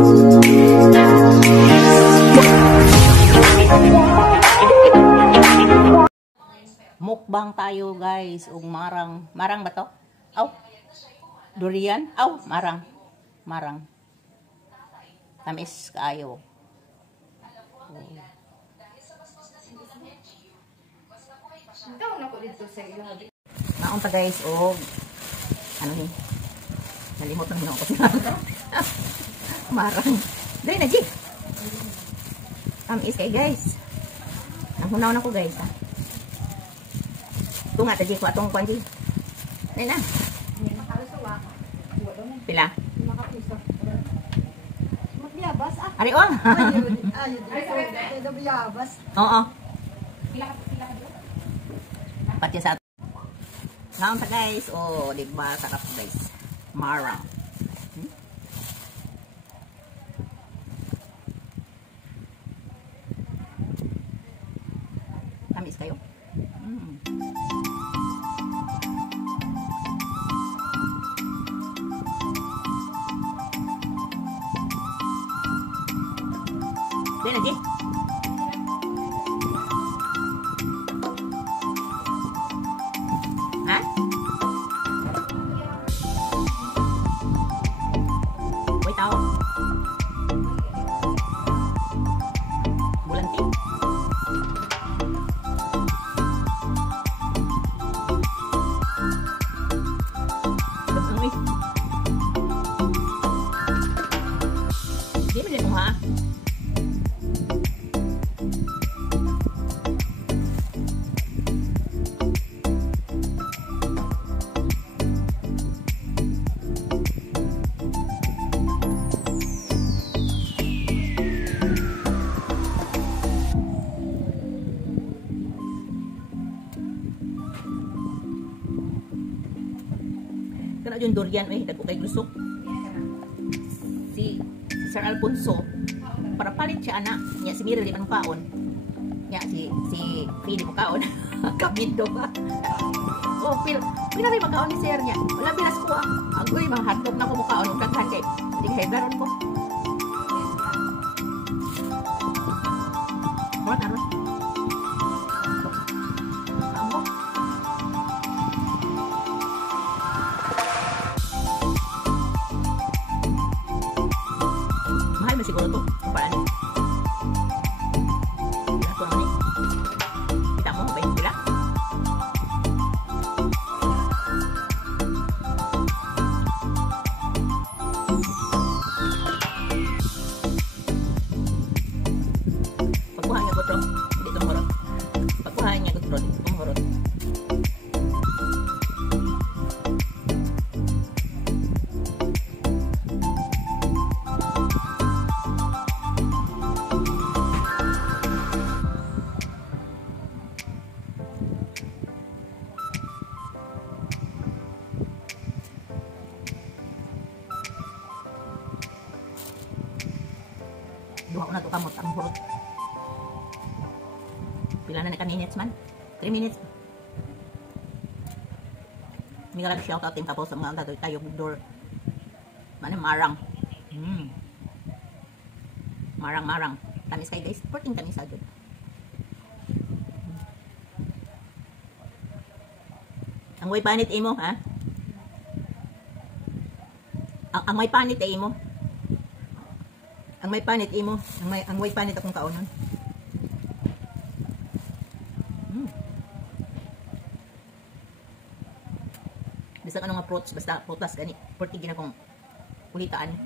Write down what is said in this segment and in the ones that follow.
Mukbang tayo guys, ug marang. Marang ba to? Aw. Durian? Aw, marang. Marang. Tamis kaayo. Naon ta guys, og ano ni? Nalimot na ako kasi. Marang. Dali na, G. Tamis kay guys. Nanghunaw na ko guys, ha. Ito nga, taji ko atong kwanji. Ay na. Pila? Magbiyabas ah. Ari on. Ay, biyabas. Oo. Pati sa naon ta guys. Oh, di ba sarap guys. Marang. Tamis kayo? Dali na, G. Ha? Wait, tao. Bulanti. Di mo din mo ha? Kana yung durian eh, dagko kay lusok. Si Sir Alfonso para palit siya ana, nya si Mira di man kaon. Nya si Pili mo kaon. Kabindo ba? Oh, pinari makaon ni Sir nya. Wala bilas ko ah. Agoy mga hotdog na ko mo kaon ug daghan kay. Di kay daron ko. Mo naron. Siguro to, paano? Wala ko naman eh. Kita mo, ba yung sila? Pagkuhan niya ko to, hindi tumurot. Pagkuhan niya ko to, hindi tumurot. Duha ko na ito kamot ang hurot. Pila na minutes man? 3 minutes. May galap shout out tapos sa mga tayo bugdor. Marang. Marang. Tamis kay guys. Porting tamis agad. Ang way panit imo, ha? Ang may panit ay imo. Ang may panit imo, ang way panit akong kaunon. Basta anong approach, basta prutas gani, porti gina kong kulitaan.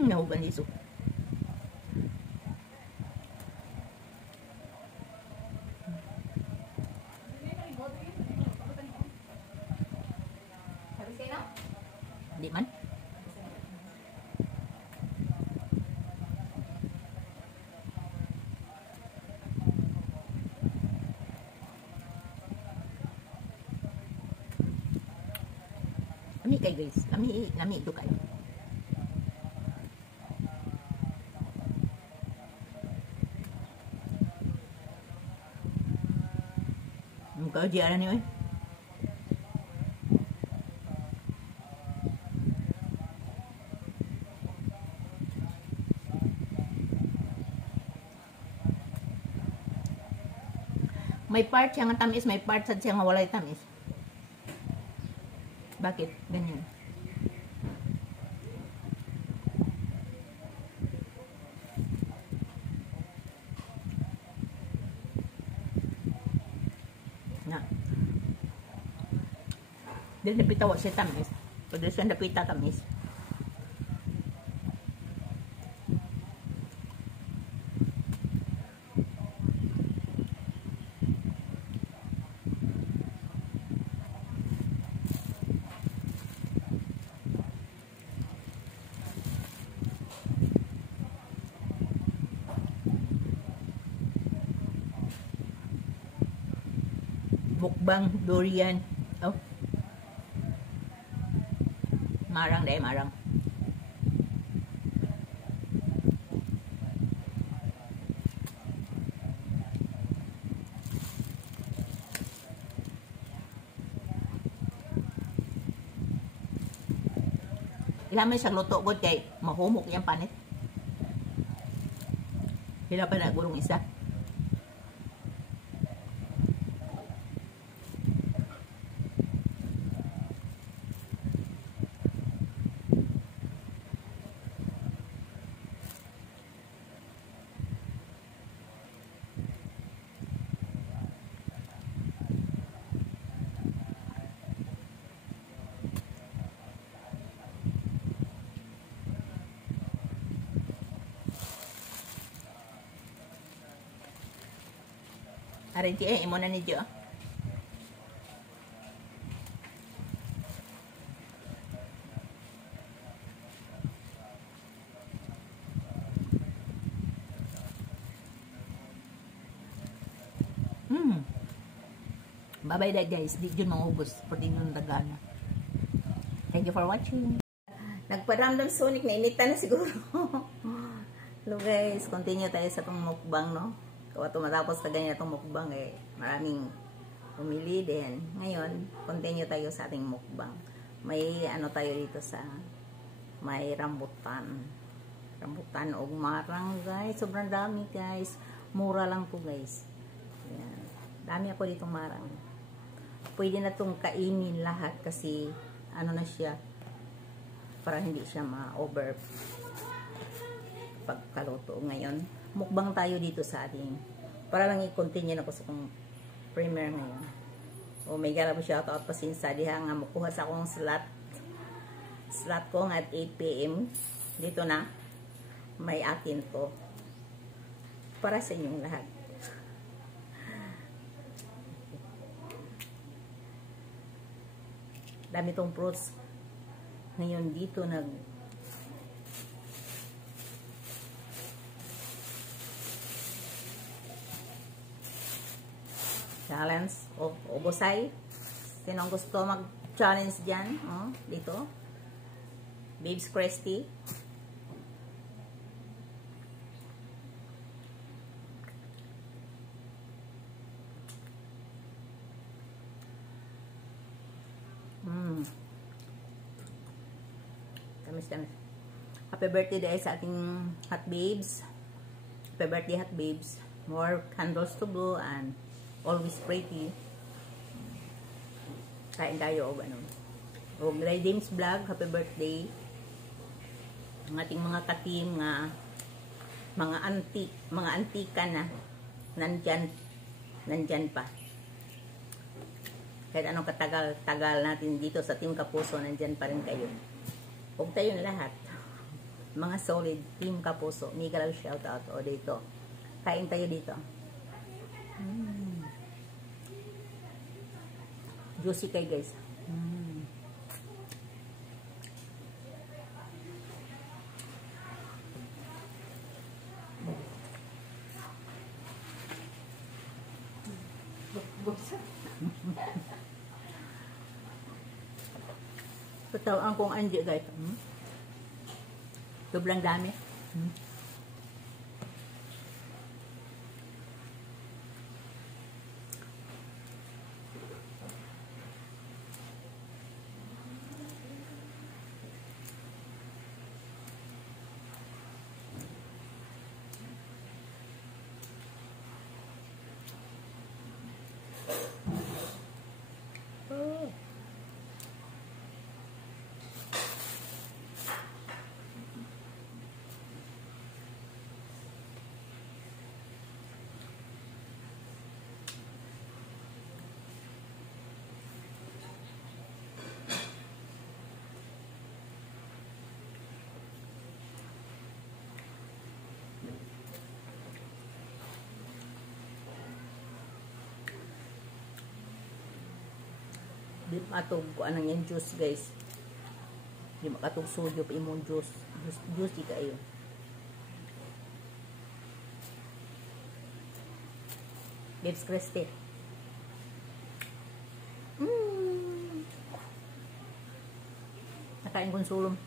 Nahugan liso. Di man. Lami kay guys, lami ito kayo. Ang kaji ara niyo eh. May part siya nga tamis, may part sad siya nga walay tamis. Bakit? Ganyan. Na. Dili napita wa siya tamis. Pag siya napita tamis. Mukbang durian. Oh. Marang deh, marang. Ilamay sa luto god kay mahumok yang panit. Hila pa na gulong isa. Arin ti imo na ni Jo. Bye-bye guys. Di jud mangubos. Pwede nyo nagana. Thank you for watching. Nagparamdam Sonic na initan na siguro. Hello guys. Continue tayo sa itong mukbang, no? Kung matapos na ganyan itong mukbang, eh, maraming pumili din. Ngayon, continue tayo sa ating mukbang. May ano tayo dito sa may rambutan. Rambutan o marang guys. Sobrang dami guys. Mura lang po guys. Ayan. Dami ako ditong marang. Pwede na itong kainin lahat kasi ano na siya para hindi siya ma-over pagkaluto. Ngayon, mukbang tayo dito sa ating para lang i-continue na ko sa kong premiere ngayon. Oh my God, shoutout pa sinsa diha nga makuha sa akong slot ko at 8 PM dito na may akin to para sa inyong lahat. Dami tong fruits ngayon dito challenge o ubosay. Sinong gusto mag-challenge dyan? Oh, dito. Babes Christy. Tamis. Happy birthday dahil sa ating hot babes. Happy birthday hot babes. More candles to blow and always pretty. Kain tayo o ano. O Gradims Vlog, happy birthday. Ang ating mga ka-team nga mga antika na nandyan pa. Kahit anong katagal natin dito sa Team Kapuso, nandyan pa rin kayo. Huwag tayo na lahat. Mga solid Team Kapuso. Mega love shoutout o dito. Kain tayo dito. Juicy kay guys. Patawan kong andi guys. Sobrang dami. Di matog ko anang yung juice, guys. Di makatog sodio pa imong juice. Juicy kayo. Lips Christy. Nakain kong sulong.